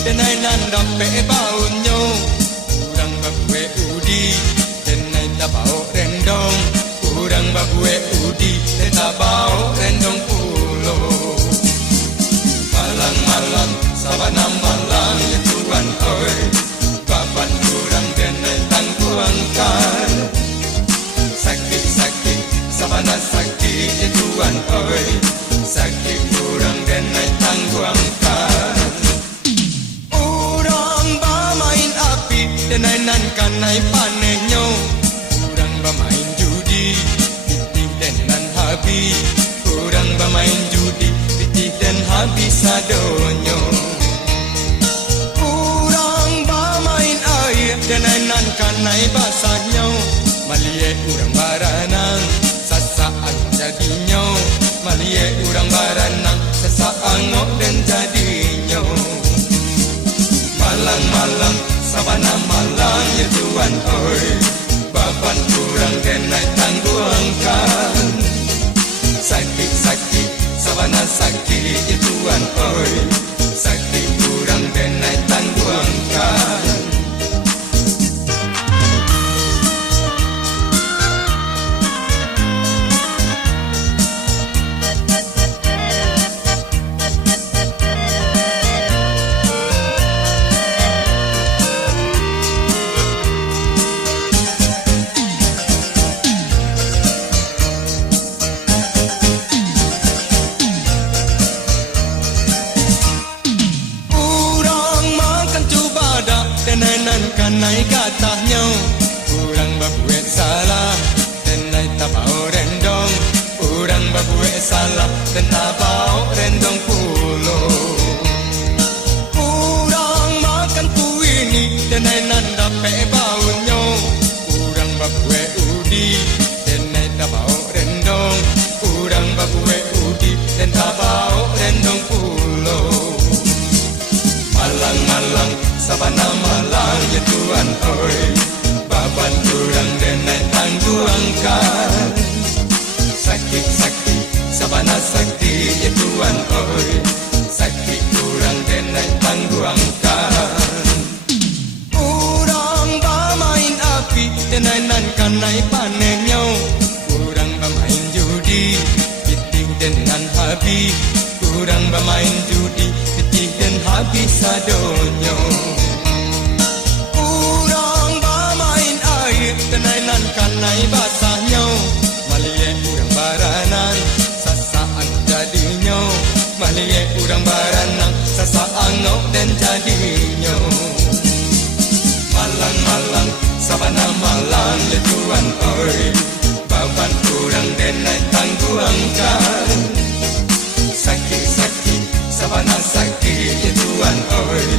denai nan dape baunyo urang babue udi denai tabao rendong urang babue udi denai tabao rendong pulo malang-malang sabana malang ya Tuhan oi baban urang denai tangguangkan sakit-sakit sabana sakit ya Tuhan oi sakit urang denai tangguangkan urang bamain api denai nan kanai panenyo urang bamain judi pitih denan habi urang bamain judi pitih dan habis sadonyo urang bamain air denai nan kanai basahnya malie urang baranang sasaan jadinya malie urang baranang sasaan ngok dan jadinya malang-malang sabana malang ya Tuhan oi baban urang denai tangguangkan sakit-sakit sabana sakit ya Tuhan oi sakit urang denai tangguangkan denan kanai katahnya urang babuet salah denai tabao rendong urang babuet salah den tabao rendong pulo urang makan kuini denai nan dape baunyo urang babuet udi denai tabao rendong urang babuet udi den tabao rendong pulo malang-malang sabana malang ya Tuhan oi baban urang denai tangguangkan sakit-sakit sabana sakit ya Tuhan oi sakit urang denai tangguangkan urang bamain api denai nan kanai panenyo urang bamain judi pitih dengan habi urang bamain judi pitih dan habis sadonyo urang bamain air denai nan kanai basahnya malie urang baranan sasaan jadinya malie urang baranan sasaan ngok dan jadinya malang-malang sabana malang ya Tuhan oi baban urang denai tangguangkan sakit-sakit sabana sakit ya Tuhan oi